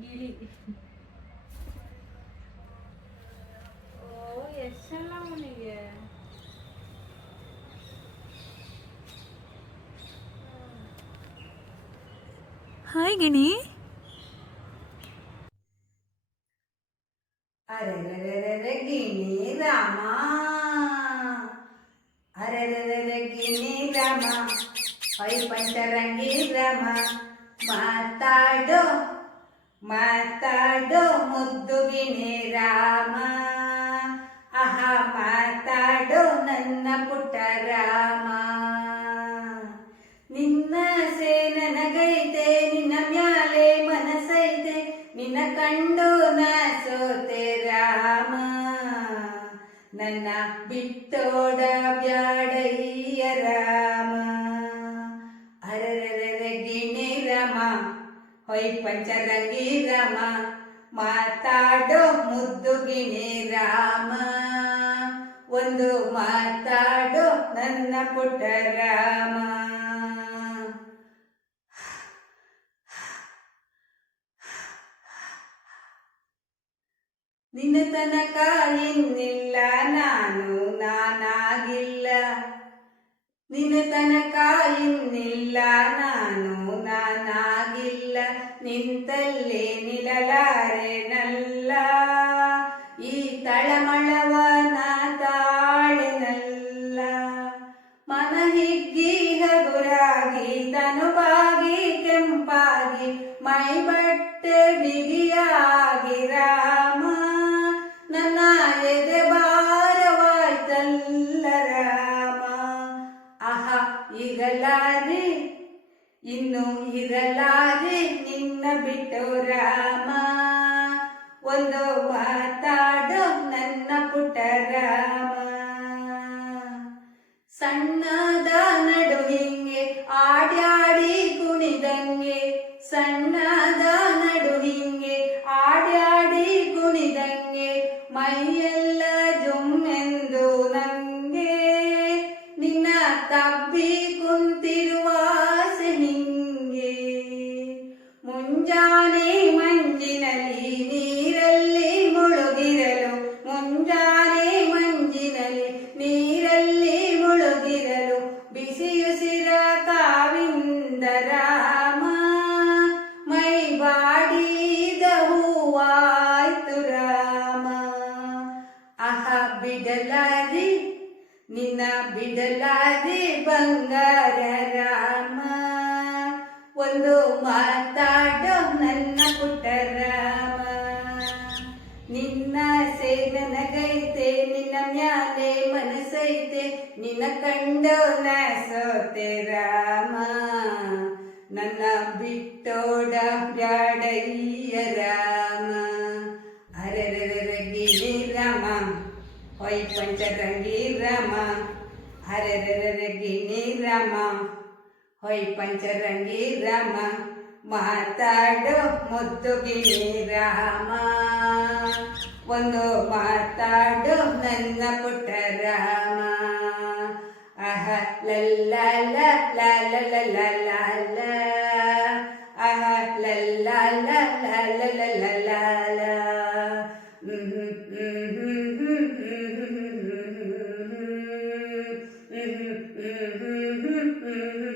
கிளி ஓ எஸ் எல்லாம் நீங்க ஹாய் கணி அரே கிணி ராமா அரே கிணி ಮಾತಾಡೋ ಮುದ್ದು ಗಿಣಿ ರಾಮ ಆಹ ಮಾತಾಡೋ ನನ್ನ ಪುಟ್ಟ ರಾಮ ನಿನ್ನ ಸೇ ನನಗೈತೆ ನಿನ್ನ ಮ್ಯಾಲೆ ಮನಸೈತೆ ನಿನ್ನ ಕಂಡು ನಾ ಸೋತೆ ರಾಮ ನನ್ನ ಬಿಟ್ಟೋಡ ಬ್ಯಾಡಯ್ಯ ಹೊಯ್ ಪಂಚರಂಗಿ ರಾಮ, ಮಾತಾಡೋ ಮುದ್ದುಗಿಣಿ ರಾಮ. ಒಂದು ಮಾತಾಡೋ ನನ್ನ ಪುಟ್ಟ ರಾಮ. ನಿನ್ನ ತನಕ ಇನ್ನಿಲ್ಲ ನಾನು, ನಾನಾಗಿಲ್ಲ. ನಿನ್ನ ತನಕ ಇನ್ನಿಲ್ಲ ನಾನು, ನಾನಾಗಿಲ್ಲ. ನಿಂತಲ್ಲೇ ನಿಲ್ಲಲಾರೆನಲ್ಲ ಈ ತಳಮಳವನ ತಾಳೆನಲ್ಲ ಮನ ಹಿಗ್ಗಿ ಹಗುರಾಗಿ ತನುವಾಗಿ ಕೆಂಪಾಗಿ ಮೈ ಬಟ್ಟೆ ಬಿಗಿಯಾಗಿ ರಾಮ. ನನ್ನ ಎದೆ ಭಾರವಾಯ್ತಲ್ಲ ರಾಮ. ಅಹ ಇರಲಾರೆ ಇನ್ನು ಇರಲಾರೆ ಬಿಟ್ಟು ರಾಮ ಒಂದು ಮಾತಾಡೋ ನನ್ನ ಪುಟ್ಟ ರಾಮ ಸಣ್ಣದ ನಡು ಹಿಂಗೆ ಆಡ್ಯಾಡಿ ಕುಣಿದಂಗೆ ಸಣ್ಣದ ನಡು ಹಿಂಗೆ ಆಡ್ಯಾಡಿ ಕುಣಿದಂಗೆ ಮೈಯೆಲ್ಲ ಜುಮ್ಮೆಂದು ನಂಗೆ ನಿನ್ನ ತಬ್ಬಿ ಕುಂತಿರುವ ಬಿಸಿಯುಸಿರ ಕಾವಿಂದ ರಾಮ, ಮೈ ಬಾಡಿದ ಹೂವಾಯ್ತು ರಾಮ. ಅಹ ಬಿಡಲಾರಿ, ನಿನ್ನ ಬಿಡಲಾರಿ ಬಂಗಾರ ರಾಮ. ಒಂದು ಮಾತಾಡೋ ನನ್ನ ಪುಟ್ಟ ರಾಮ. ನಿನ್ನ ಸೇ ನನಗೈತೆ ನಿನ್ನ ಮ್ಯಾಲೆ ಮನಸೈತೆ, ನಿನ್ನ ಕಂಡು ಸೋತೆ ರಾಮ, ನನ್ನ ಬಿಟ್ಟೋಡ ಬ್ಯಾಡಯ್ಯ ರಾಮ. ಅರೆರೆರೆ ಗಿಣಿ ರಾಮ, ಹೊಯ್ ಪಂಚರಂಗಿ ರಾಮ. ಅರೆರೆರೆ ಗಿಣಿ ರಾಮ, ಹೊಯ್ ಪಂಚರಂಗಿ ರಾಮ. ಮಾತಾಡೋ ಮುದ್ದು ಗಿಣಿ ರಾಮ. ಒಂದು ಮಾತಾಡೋ ನನ್ನ ಪುಟ್ಟ ರಾಮ. Mm-hmm.